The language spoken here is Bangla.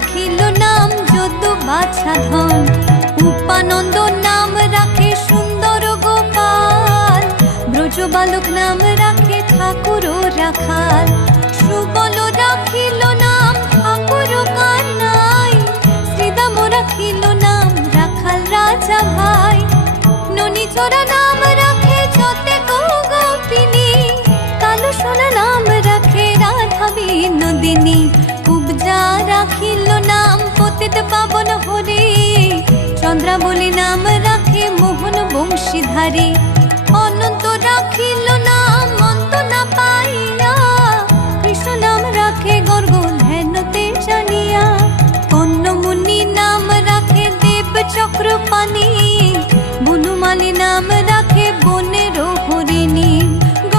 রাখিল নাম যদু বাছা ধন। উপানন্দ নাম রাখে সুন্দর গোপাল, ব্রজ বালক নাম রাখে ঠাকুর রাখাল। সুবল রাখিল নাম ঠাকুর কানাই, শ্রীদাম রাখিল নাম রাখাল রাজা ভাই। ননীচরা নাম রাখে যতে গোপিনী, কালো সোনা নাম রাখে রাধা বিনোদিনী। কুবজা রাখিল নাম পতিত পাবন হরি, চন্দ্রাবলী নাম রাখে মোহন বংশীধারী। অনন্ত রাখিল